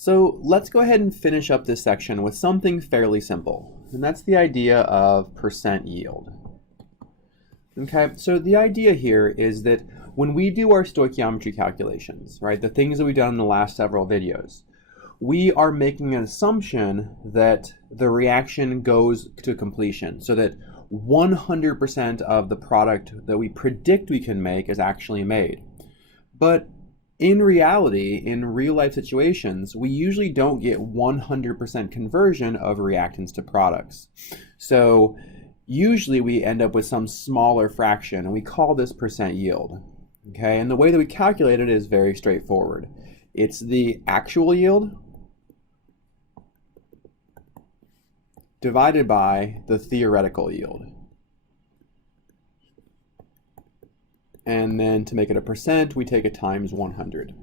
So let's go ahead and finish up this section with something fairly simple, and that's the idea of percent yield. Okay, so the idea here is that when we do our stoichiometry calculations, right, the things that we've done in the last several videos, we are making an assumption that the reaction goes to completion, so that 100% of the product that we predict we can make is actually made. But in reality, in real life situations, we usually don't get 100% conversion of reactants to products. So usually we end up with some smaller fraction, and we call this percent yield. Okay, and the way that we calculate it is very straightforward. It's the actual yield divided by the theoretical yield. And then to make it a percent, we take it times 100.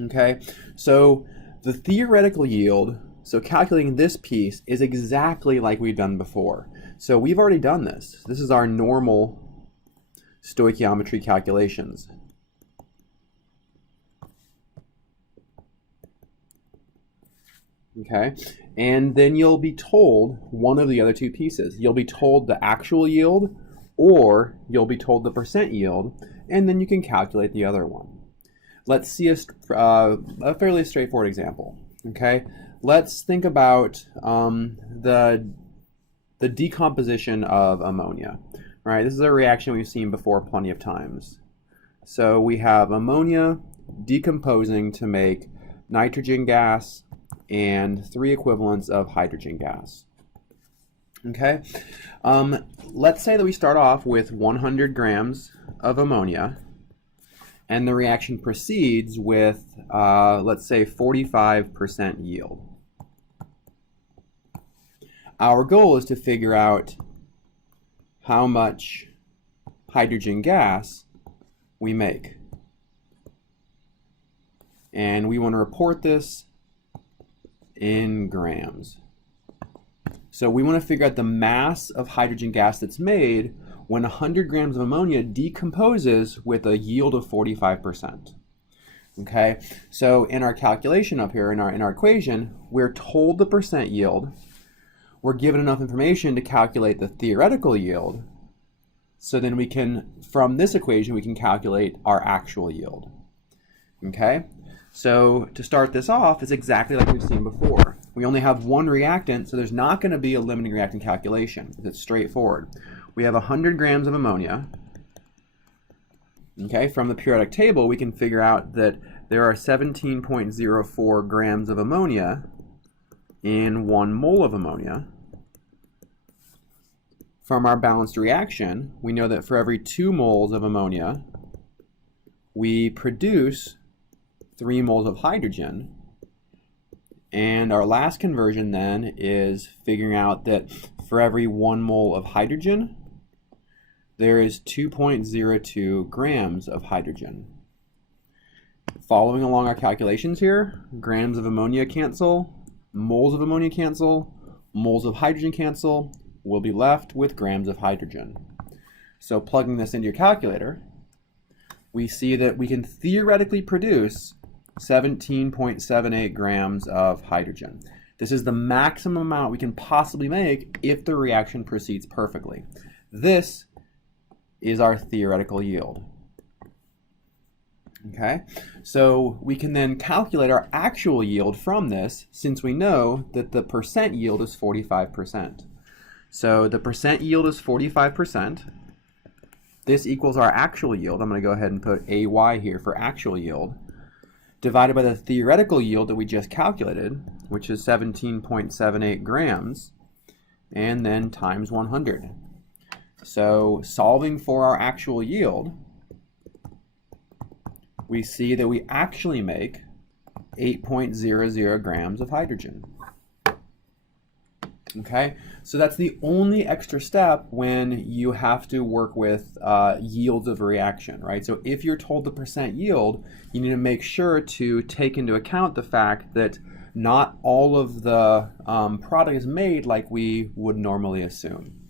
Okay, so the theoretical yield, so calculating this piece, is exactly like we've done before. So we've already done this. This is our normal stoichiometry calculations. Okay, and then you'll be told one of the other two pieces. You'll be told the actual yield, or you'll be told the percent yield, and then you can calculate the other one. Let's see a fairly straightforward example. Okay, let's think about the decomposition of ammonia. Right, this is a reaction we've seen before plenty of times. So we have ammonia decomposing to make nitrogen gas and 3 equivalents of hydrogen gas. Okay, let's say that we start off with 100 grams of ammonia, and the reaction proceeds with, let's say, 45% yield. Our goal is to figure out how much hydrogen gas we make. And we want to report this in grams. So we want to figure out the mass of hydrogen gas that's made when 100 grams of ammonia decomposes with a yield of 45%. Okay, so in our calculation up here, in our equation, we're told the percent yield. We're given enough information to calculate the theoretical yield. So then we can, from this equation, we can calculate our actual yield. Okay, so to start this off, it's exactly like we've seen before. We only have one reactant, so there's not going to be a limiting reactant calculation. It's straightforward. We have 100 grams of ammonia. Okay, from the periodic table, we can figure out that there are 17.04 grams of ammonia in 1 mole of ammonia. From our balanced reaction, we know that for every 2 moles of ammonia, we produce 3 moles of hydrogen. And our last conversion then is figuring out that for every 1 mole of hydrogen, there is 2.02 grams of hydrogen. Following along our calculations here, grams of ammonia cancel, moles of ammonia cancel, moles of hydrogen cancel. We'll be left with grams of hydrogen. So plugging this into your calculator, we see that we can theoretically produce 17.78 grams of hydrogen. This is the maximum amount we can possibly make if the reaction proceeds perfectly. This is our theoretical yield. Okay, so we can then calculate our actual yield from this, since we know that the percent yield is 45%. So the percent yield is 45%. This equals our actual yield. I'm going to go ahead and put AY here for actual yield, divided by the theoretical yield that we just calculated, which is 17.78 grams, and then times 100. So solving for our actual yield, we see that we actually make 8.00 grams of hydrogen. Okay, so that's the only extra step when you have to work with yields of a reaction, right? So if you're told the percent yield, you need to make sure to take into account the fact that not all of the product is made like we would normally assume.